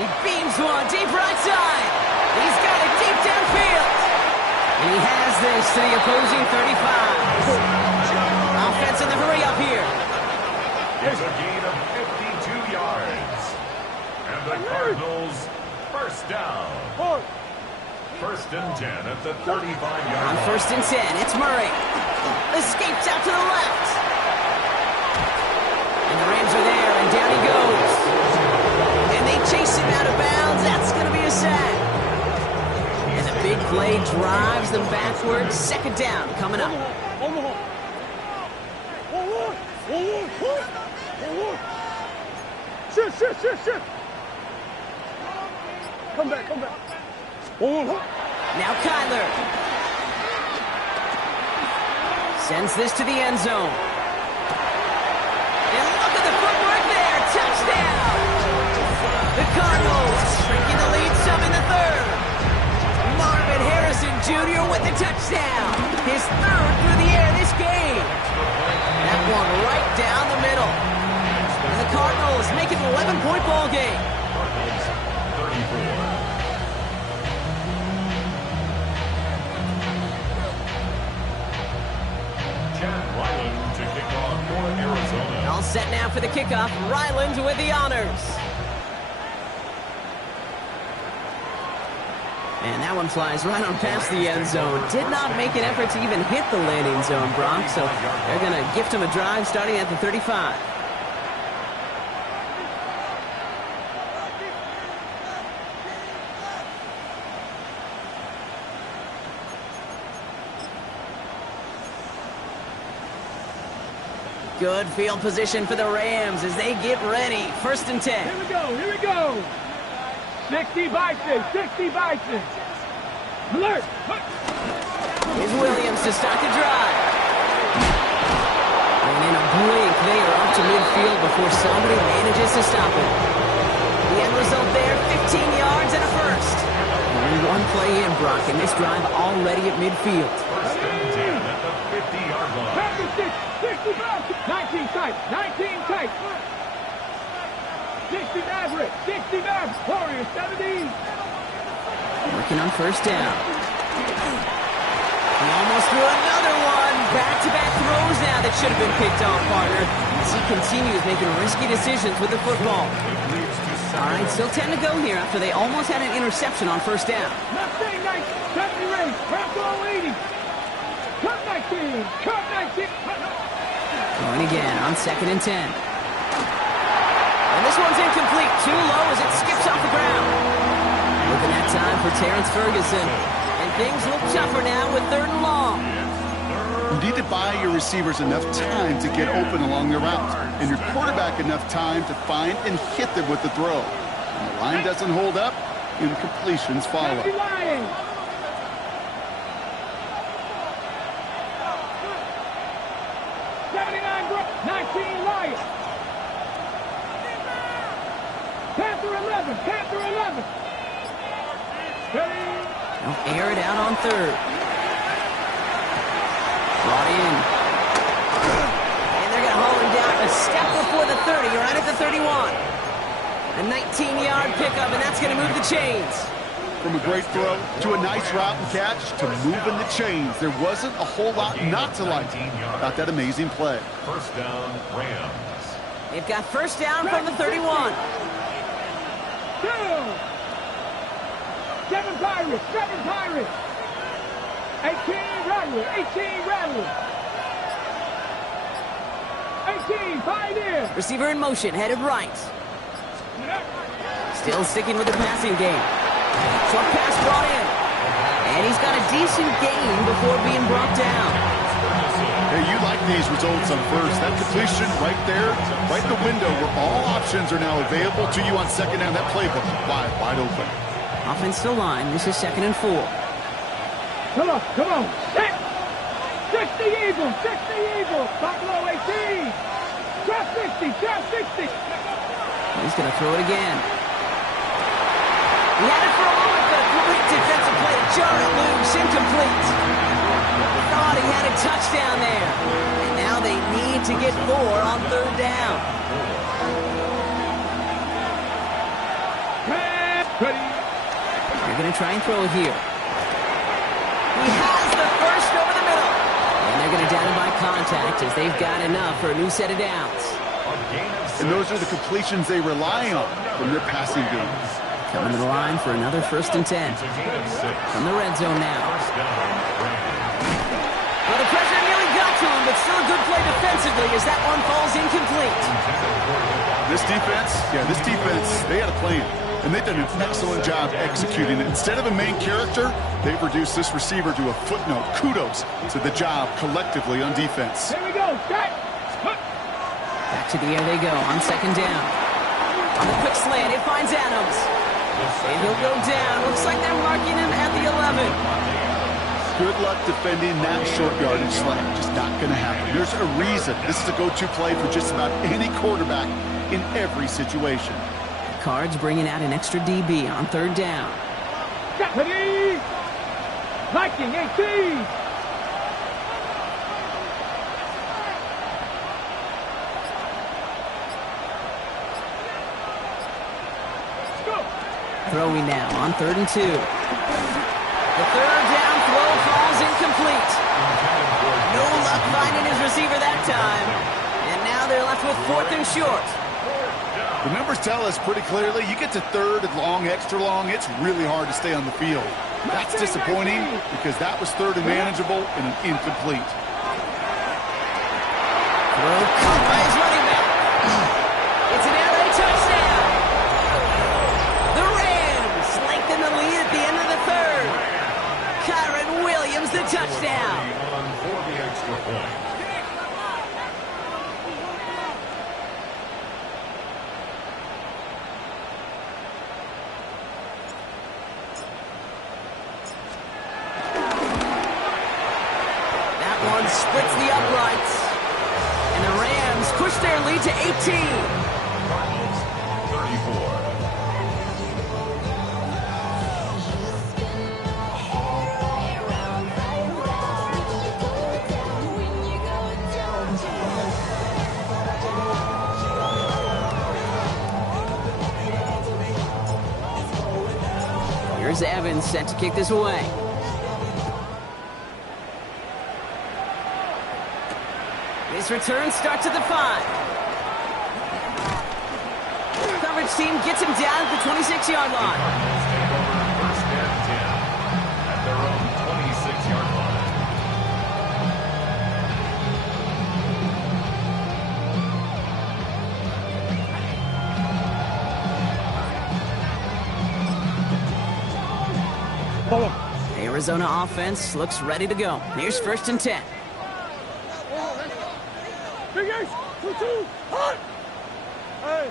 He beams one deep right side. He's got it deep downfield. And he has this to the opposing 35. Offense in the hurry up here. It's a gain of 52 yards. And the Cardinals first down. First and 10 at the 35-yard line. On first and 10, it's Murray. Escapes out to the left. And the Rams are there, and down he goes. And they chase him out of bounds. That's going to be a sack. And the big play drives them backwards. Second down coming up. Shit. Come back. Now Kyler. Sends this to the end zone. And look at the footwork there. Touchdown. The Cardinals shrinking the lead some in the third. Marvin Harrison Jr. with the touchdown. His third through the air this game. That one right down the middle. And the Cardinals make it an 11-point ball game. Set now for the kickoff. Ryland with the honors. And that one flies right on past the end zone. Did not make an effort to even hit the landing zone, Brock. So they're going to gift him a drive starting at the 35. Good field position for the Rams as they get ready. 1st and 10. Here we go, here we go. 60 Bison, 60 Bison. Alert. Here's Williams to start the drive. And in a blink, they are up to midfield before somebody manages to stop it. The end result there, 15 yards and a first. Only one play in, Brock, and this drive already at midfield. 1st and 10 at the 50-yard line. 60 Bison. 19 tight, 19 tight. 60 Maverick, 60 Maverick. Warriors, 70. Working on 1st down. He almost threw another one. Back-to-back throws now that should have been picked off, partner, as he continues making risky decisions with the football. All right, still 10 to go here after they almost had an interception on 1st down. Mustang 90, 70 range, Bronco 80. Cut 19, cut 19. Going again on 2nd and 10. And this one's incomplete. Too low as it skips off the ground. Looking at time for Terrence Ferguson. And things look tougher now with 3rd and long. You need to buy your receivers enough time to get open along the route, and your quarterback enough time to find and hit them with the throw. When the line doesn't hold up, incompletions follow. 19 Lions. Panther 11, Panther 11. Ready? They'll air it out on 3rd. Brought in. And they're going to haul him down a step before the 30, right at the 31. A 19-yard pickup, and that's going to move the chains. From a great throw to a nice route and catch to moving the chains, there wasn't a whole lot not to like about that amazing play. 1st down, Rams. They've got 1st down from the 31. 7 Pirates, 7 Pirates. 18 Rattler, 18 Rattler. 18 Pioneer. Receiver in motion, headed right. Still sticking with the passing game. Short pass brought in. And he's got a decent gain before being brought down. Hey, you like these results on 1st. That completion right there, right in the window where all options are now available to you on 2nd down. That playbook wide open. Offensive line, this is 2nd and 4. Come on, come on. 60 Eagles, 60 Eagles. Buffalo 18. Drop 60, drop 60. He's going to throw it again. He had it for a moment, but a great defensive play to jar it loose, incomplete. Thought he had a touchdown there. And now they need to get 4 on 3rd down. Ready. They're going to try and throw it here. He has the first over the middle. And they're going to down him by contact as they've got enough for a new set of downs. And those are the completions they rely on from their passing game. Coming to the line for another 1st and 10. From the red zone now. Well, the pressure nearly got to him, but still a good play defensively as that one falls incomplete. This defense, they had a plan. And they've done an excellent job executing it. Instead of a main character, they've reduced this receiver to a footnote. Kudos to the job collectively on defense. Here we go. Back to the air they go on 2nd down. On the quick slant, it finds Adams. And he'll go down. Looks like they're marking him at the 11. Good luck defending that short yardage slant. Just not going to happen. There's a reason. This is a go-to play for just about any quarterback in every situation. Cards bringing out an extra DB on 3rd down. Deputy! Viking 18! Throwing now on 3rd and 2. The 3rd down throw falls incomplete. No luck finding his receiver that time. And now they're left with 4th and short. The numbers tell us pretty clearly, you get to 3rd and long, extra long, it's really hard to stay on the field. That's disappointing because that was 3rd and manageable and an incomplete. Throw caught by his running back. It's an LA touchdown. The Rams lengthen the lead at the end of the 3rd. Kyren Williams, the touchdown. For the extra point. That one splits the uprights. And the Rams push their lead to 18. Cardinals 34. Here's Evans set to kick this away. His return starts at the 5. Coverage team gets him down at the 26-yard line. First and 10 at their own 26-yard line. Arizona offense looks ready to go. Here's 1st and 10. Big Ace, 2-2, hot! Hey.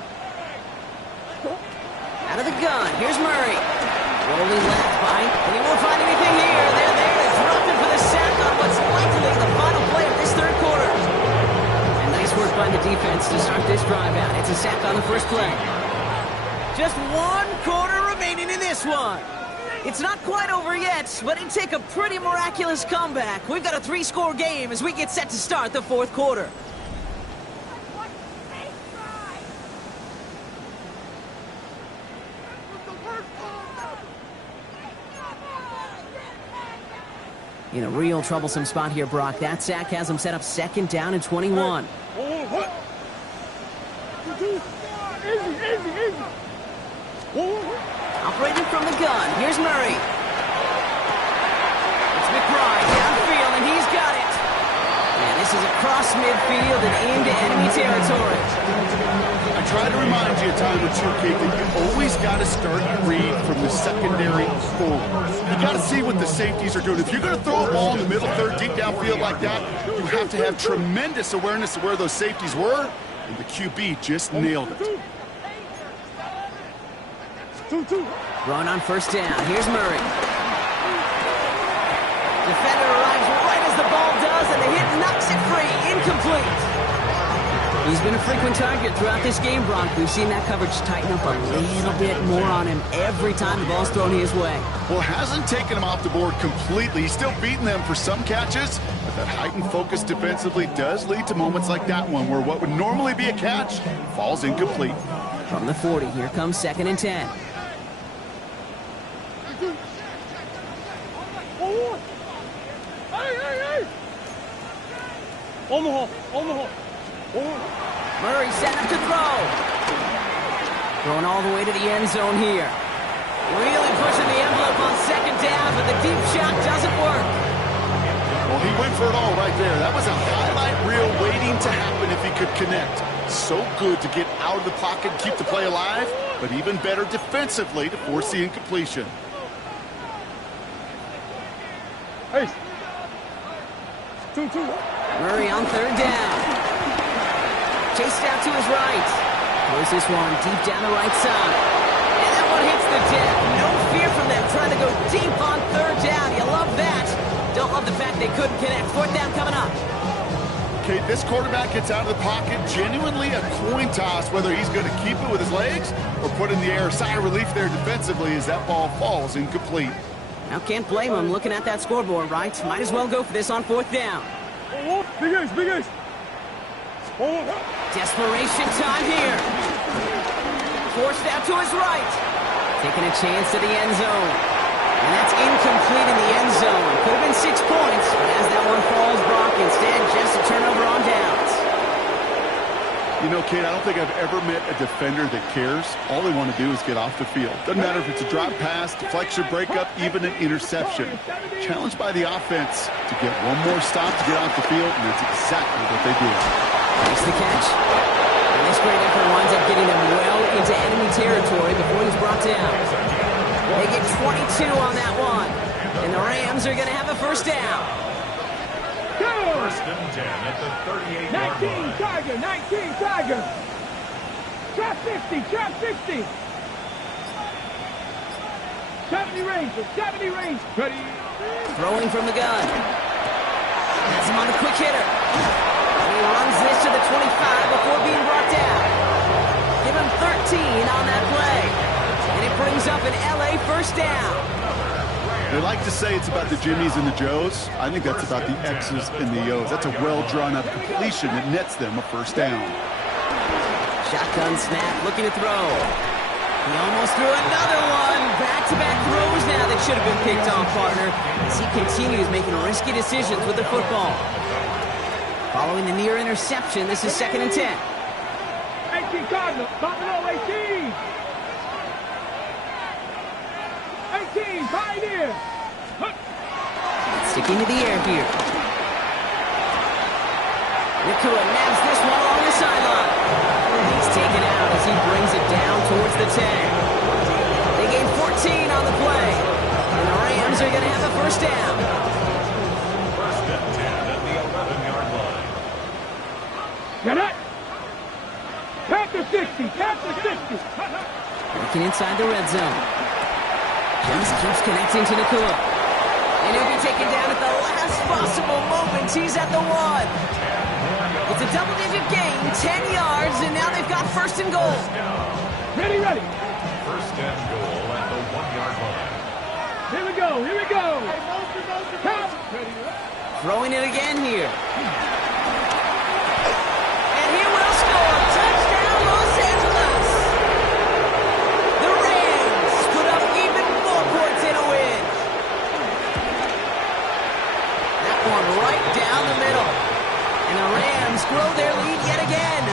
Out of the gun, here's Murray. Rolling left by, and he won't find anything here. They're there to drop him for the sack on what's likely the final play of this 3rd quarter. And nice work by the defense to start this drive out. It's a sack on the first play. Just 1 quarter remaining in this one. It's not quite over yet, but it'd take a pretty miraculous comeback. We've got a 3-score game as we get set to start the 4th quarter. In a real troublesome spot here, Brock. That sack has him set up 2nd down and 21. Operating from the gun. Here's Murray. It's McBride downfield, and he's got it. And this is across midfield and into enemy territory. I try to remind you a time or two, Kate, that you always got to start your read from the secondary forward. You got to see what the safeties are doing. If you're going to throw a ball in the middle 3rd, deep downfield like that, you have to have tremendous awareness of where those safeties were, and the QB just nailed it. 2-2. Run on 1st down. Here's Murray. Defender arrives right as the ball does, and the hit knocks it free. Incomplete. He's been a frequent target throughout this game, Brock. We've seen that coverage tighten up a little bit more on him every time the ball's thrown his way. Well, hasn't taken him off the board completely. He's still beating them for some catches, but that heightened focus defensively does lead to moments like that one where what would normally be a catch falls incomplete. From the 40, here comes 2nd and 10. Hey! Omaha! Murray set up to throw. Going all the way to the end zone here. Really pushing the envelope on 2nd down, but the deep shot doesn't work. Well, he went for it all right there. That was a highlight reel waiting to happen if he could connect. So good to get out of the pocket and keep the play alive, but even better defensively to force the incompletion. Hey! 2-2. Murray on 3rd down. Chased out to his right. Throws this one deep down the right side. And that one hits the deck. No fear from them trying to go deep on 3rd down. You love that. Don't love the fact they couldn't connect. 4th down coming up. Okay, this quarterback gets out of the pocket. Genuinely a coin toss whether he's going to keep it with his legs or put in the air. Sigh of relief there defensively as that ball falls incomplete. Now can't blame him looking at that scoreboard, right? Might as well go for this on 4th down. Big Ace! Desperation time here. Forced out to his right. Taking a chance to the end zone. And that's incomplete in the end zone. Could have been 6 points, but as that one falls, Brock, instead just a turnover on downs. You know, Kate, I don't think I've ever met a defender that cares. All they want to do is get off the field. Doesn't matter if it's a drop pass, deflection, breakup, even an interception. Challenged by the offense to get one more stop to get off the field, and that's exactly what they did. Makes the catch. And this great effort winds up getting them well into enemy territory before he's brought down. They get 22 on that one. And the Rams are going to have a first down. First and 10 at the 38-yard 19 line. Tiger, 19 Tiger. Trap 50, trap 50. 70 range, 70 range. Ready. Throwing from the gun. That's him on the quick hitter. And he runs this to the 25 before being brought down. Give him 13 on that play. And it brings up an LA first down. They like to say it's about the Jimmies and the Joes. I think that's about the X's and the O's. That's a well-drawn-up completion that nets them a first down. Shotgun snap, looking to throw. He almost threw another one. Back-to-back throws now that should have been picked off, partner, as he continues making risky decisions with the football. Following the near interception, this is 2nd and 10. 18 Cardinal, Buffalo 18. 18, Pioneer. Sticking to the air here. Nakua nabs this one along the sideline. He's taken out as he brings it down towards the 10. They gain 14 on the play. And the Rams are going to have a first down. First and 10 at the 11-yard line. Get it. Panther 60, Panther 60. Looking inside the red zone. Just keeps connecting to Nakua. And he'll be taken down at the last possible moment. He's at the 1. It's a double-digit gain, 10 yards, and now they've got first and goal. Ready, ready. First and goal at the 1-yard line. Here we go, here we go. Count. Throwing it again here. And he will score. Touchdown, Los Angeles. The Rams put up even more points in a win. That one right down the middle. And the Rams grow their lead yet again.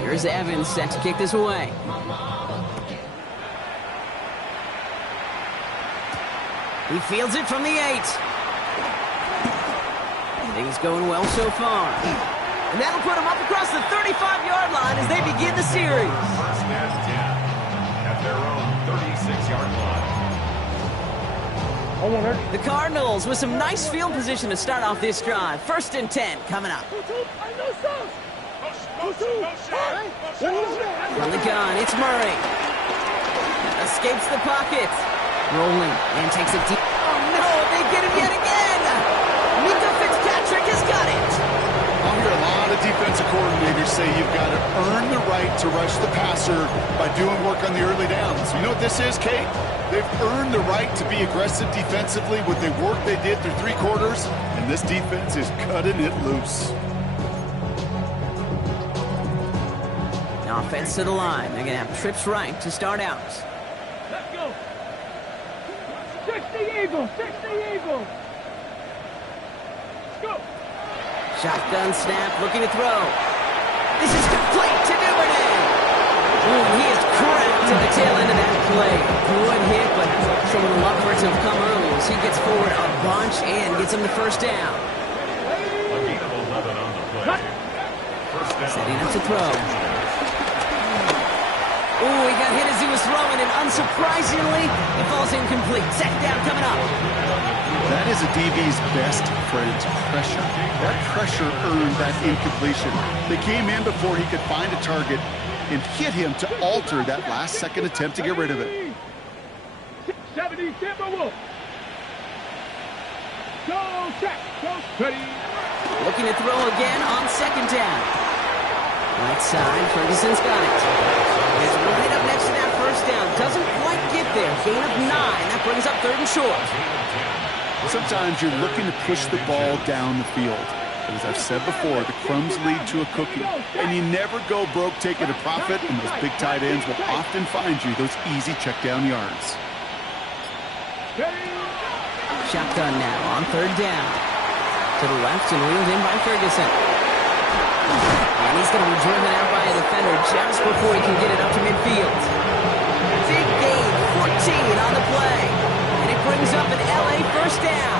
Here's Evans set to kick this away. He fields it from the 8. Things going well so far. And that'll put him up across the 35-yard line as they begin the series. First and 10 at their own 36-yard line. The Cardinals with some nice field position to start off this drive. First and 10 coming up. From the gun, it's Murray. Escapes the pocket. Rolling and takes it deep. Oh no, they get him yet again. Mika Fitzpatrick has got it. I'll hear a lot of defensive coordinators say you've got to earn the right to rush the passer by doing work on the early downs. You know what this is, Kate? They've earned the right to be aggressive defensively with the work they did through 3 quarters, and this defense is cutting it loose. Now offense to the line. They're going to have trips right to start out. Let's go. 60 Eagles, 60 Eagles. Go. Shotgun snap, looking to throw. This is complete to Duvernay. Ooh, he is cracked at the tail end of that play. Good hit, but some luck for it to have come early as he gets forward a bunch and gets him the first down. A gain of 11 on the play. First down. Setting up to throw. Ooh, he got hit as he was throwing, and unsurprisingly, it falls incomplete. Second down coming up. That is a DB's best friend, pressure. That pressure earned that incompletion. They came in before he could find a target and hit him to alter that last-second attempt to get rid of it. 70 Timberwolves. Go check. Go ready. Looking to throw again on second down. Right side, Ferguson's got it. It's right up next to that first down. Doesn't quite get there. Gain of 9. That brings up 3rd and short. Sometimes you're looking to push the ball down the field. But as I've said before, the crumbs lead to a cookie. And you never go broke taking a profit, and those big tight ends will often find you those easy check down yards. Shotgun now on 3rd down. To the left and reeled in by Ferguson. And he's going to be driven out by a defender just before he can get it up to midfield. Big gain, 14 on the play. And it brings up an LA first down.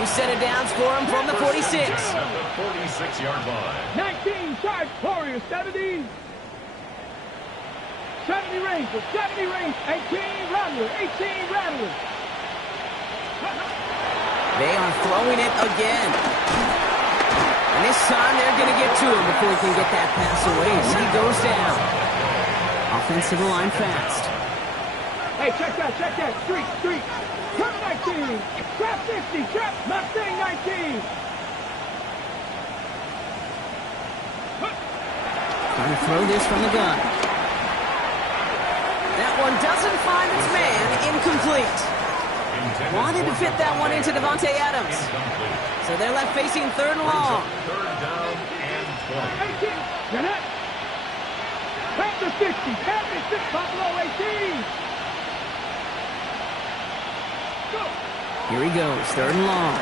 New set of downs for him from the 46. The 46-yard line. 19 charge Warriors, 70. 70 Rangers, 70 Rangers, 18 Rattlers, 18 Rattlers. They are throwing it again. And this time they're going to get to him before he can get that pass away as he goes down. Offensive line fast. Hey, check that, streak. Trap 19, trap 50, trap Mustang 19. Trying to throw this from the gun. That one doesn't find its man. Incomplete. Wanted to fit that one into Davante Adams. So they're left facing third and long. Third down and 20. 18, Jeanette. Panther 60, Panther 6, Buffalo 18. Go. Here he goes, third and long.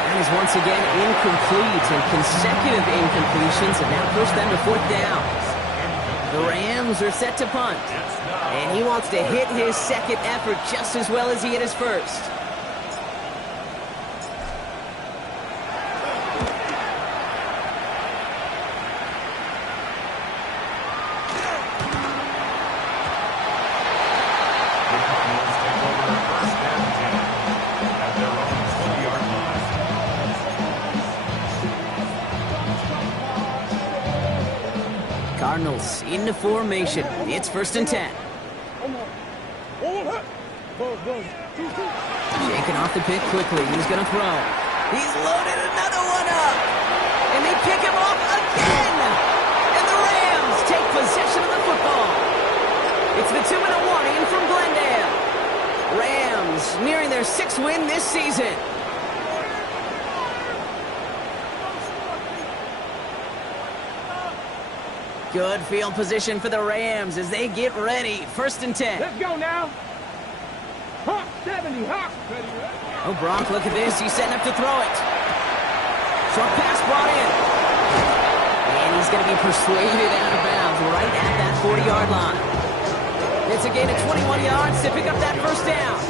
That is once again incomplete, and consecutive incompletions have now pushed them to fourth down. The Rams are set to punt, and he wants to hit his second effort just as well as he hit his first. Cardinals into formation. It's first and 10. Shaking off the pick quickly. He's going to throw. He's loaded another one up. And they pick him off again. And the Rams take possession of the football. It's the 2-minute warning from Glendale. Rams nearing their 6th win this season. Good field position for the Rams as they get ready. First and 10. Let's go now. Hawk 70, Hawk. Oh, Brock, look at this. He's setting up to throw it. Short pass brought in. And he's going to be persuaded out of bounds right at that 40-yard line. It's a gain of 21 yards to pick up that first down.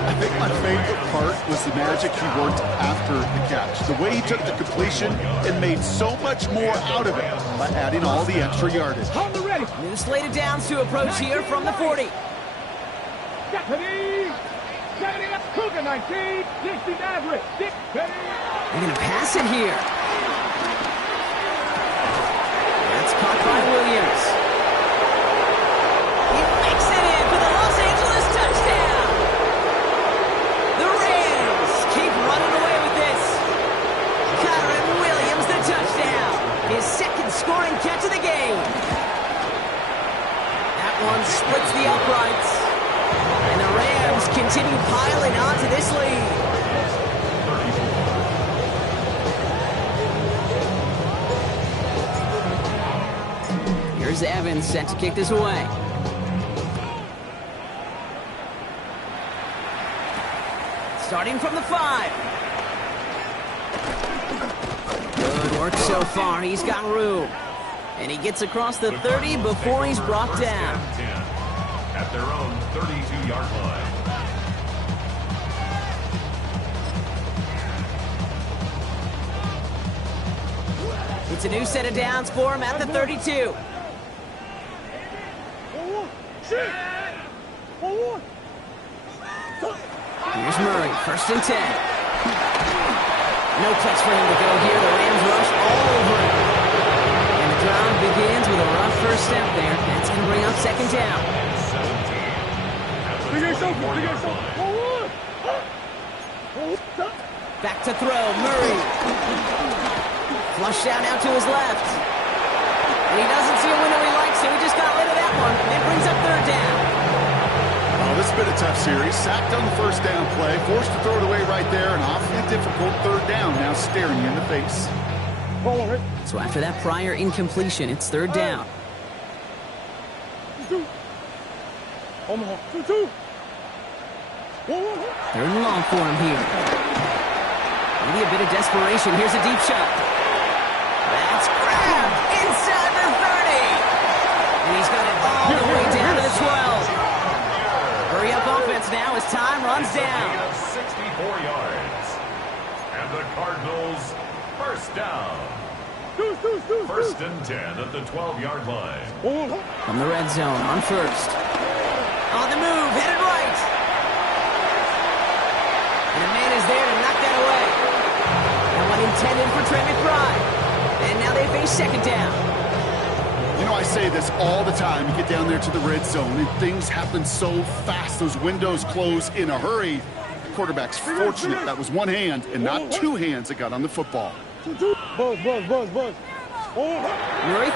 I think my favorite part was the magic he worked after the catch. The way he took the completion and made so much more out of it by adding all the extra yardage. Hold the ready. New slated downs to approach here from the 40. 70, Cougar 19, 60 Maverick, 6, ready. They're going to pass it here. That's caught by Williams. He makes it in for the Los Angeles touchdown. The Rams keep running away with this. Kyren Williams, the touchdown. His second scoring catch of the game. That one splits the uprights. And the Rams continue piling on to this lead. Here's Evans set to kick this away. Starting from the 5. Good work so far. He's got room. And he gets across the 30 before he's brought down. At their own 32-yard line. It's a new set of downs for him at the 32. Here's Murray, first and 10. No place for him to go here. The Rams rush all over him. And the drive begins with a rough first step there. That's going to bring up second down. Back to throw, Murray. Flush down out to his left. And he doesn't see a window he likes, so he just got rid of that one. It brings up third down. Oh, this has been a tough series. Sacked on the first down play, forced to throw it away right there, and awfully difficult third down now staring you in the face. So after that prior incompletion, it's third down. Third and long for him here. Maybe a bit of desperation. Here's a deep shot. That's grabbed inside the 30. And he's got it all the way down to the 12. Hurry up offense now as time runs down. 64 yards. And the Cardinals first down. First and 10 at the 12-yard line. From the red zone on first. On the move, headed right. And a man is there to knock that away. And one intended for Trey McBride. And now they face second down. You know, I say this all the time. You get down there to the red zone, and things happen so fast. Those windows close in a hurry. The quarterback's fortunate that was one hand and not two hands that got on the football. Murray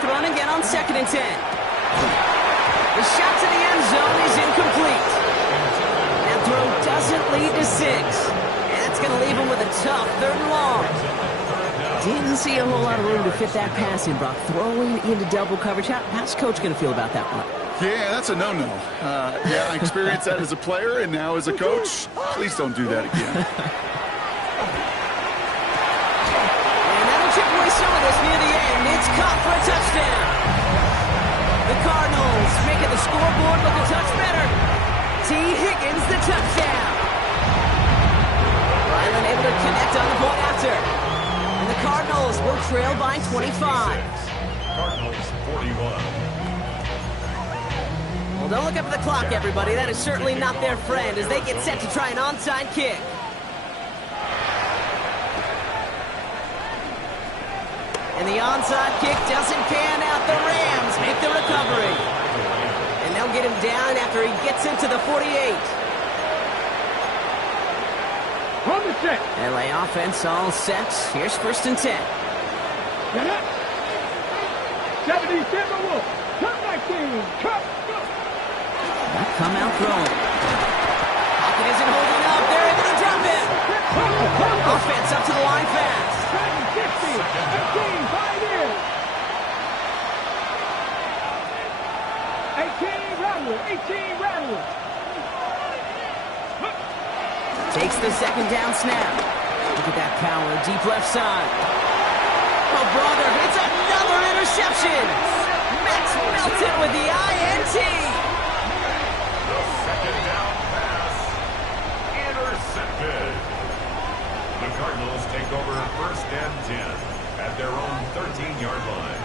thrown again on second and 10. The shot to the end zone is incomplete. That throw doesn't lead to 6. And that's going to leave him with a tough third and long. Didn't see a whole lot of room to fit that pass in, Brock. Throwing into double coverage. How's Coach going to feel about that one? Yeah, that's a no-no. Yeah, I experienced that as a player and now as a coach. Please don't do that again. Chip away some of this near the end. It's caught for a touchdown. The Cardinals making the scoreboard look a touch better. T. Higgins, the touchdown. Ryland able to connect on the point after. And the Cardinals will trail by 25. Cardinals 41. Well, don't look up at the clock, everybody. That is certainly not their friend as they get set to try an onside kick. And the onside kick doesn't pan out. The Rams make the recovery. And they'll get him down after he gets into the 48. LA offense all set. Here's first and 10. Get up. 77 Wolf. Cut my team. Cut. Come out throwing. Pocket isn't holding up. They're able to drop it. Offense up to the line fast. 50, 15, 5 years. 18 Rattler. Takes the second down snap. Look at that power, deep left side. Oh, brother, it's another interception. Max Melton with the INT. The second down pass intercepted. The Cardinals take over first and 10 at their own 13-yard line.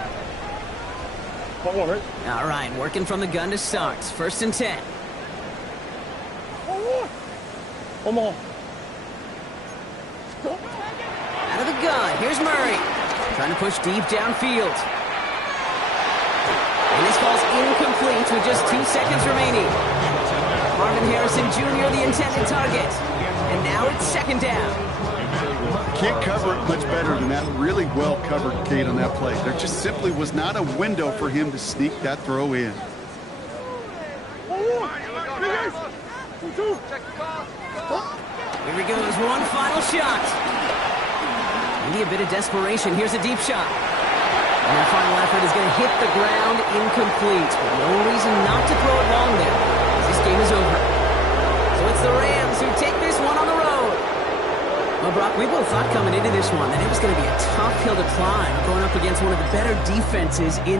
All right, working from the gun to start. First and 10. Come on. Out of the gun, here's Murray. Trying to push deep downfield. And this ball's incomplete with just 2 seconds remaining. Marvin Harrison Jr., the intended target. And now it's second down. Can't cover it much better than that. Really well covered, Kate, on that play. There just simply was not a window for him to sneak that throw in. Here he goes, one final shot. Maybe a bit of desperation. Here's a deep shot. And that final effort is going to hit the ground incomplete. But no reason not to throw it long there, as this game is over. So it's the Rams who take this one on the road. Well, Brock, we both thought coming into this one that it was going to be a tough hill to climb, going up against one of the better defenses in